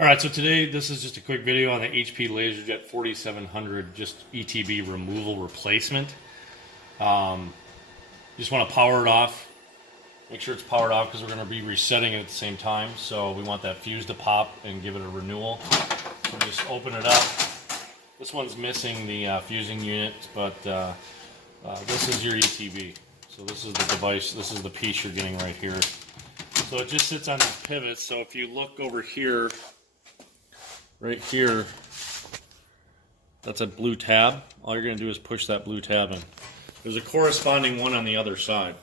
Alright, so today this is just a quick video on the HP LaserJet 4700 just ETB removal replacement. Just want to power it off. Make sure it's powered off because we're going to be resetting it at the same time. So we want that fuse to pop and give it a renewal. So just open it up. This one's missing the fusing unit, but this is your ETB. So this is the device, this is the piece you're getting right here. So it just sits on these pivots. So if you look over here, right here, that's a blue tab. All you're going to do is push that blue tab in. There's a corresponding one on the other side.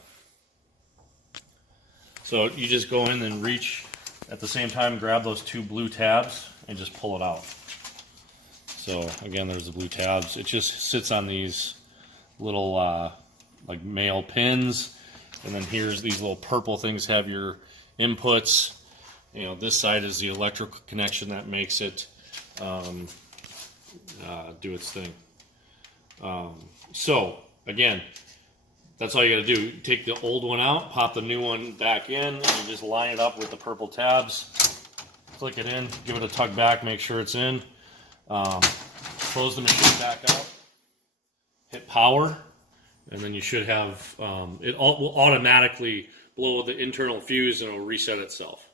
So you just go in and reach at the same time, grab those two blue tabs and just pull it out. So again, there's the blue tabs. It just sits on these little like male pins, and then here's these little purple things have your inputs. You know, this side is the electrical connection that makes it do its thing. So again, that's all you got to do. Take the old one out, pop the new one back in, and you just line it up with the purple tabs. Click it in, give it a tug back, make sure it's in. Close the machine back out. Hit power, and then you should have it will automatically blow the internal fuse and it will reset itself.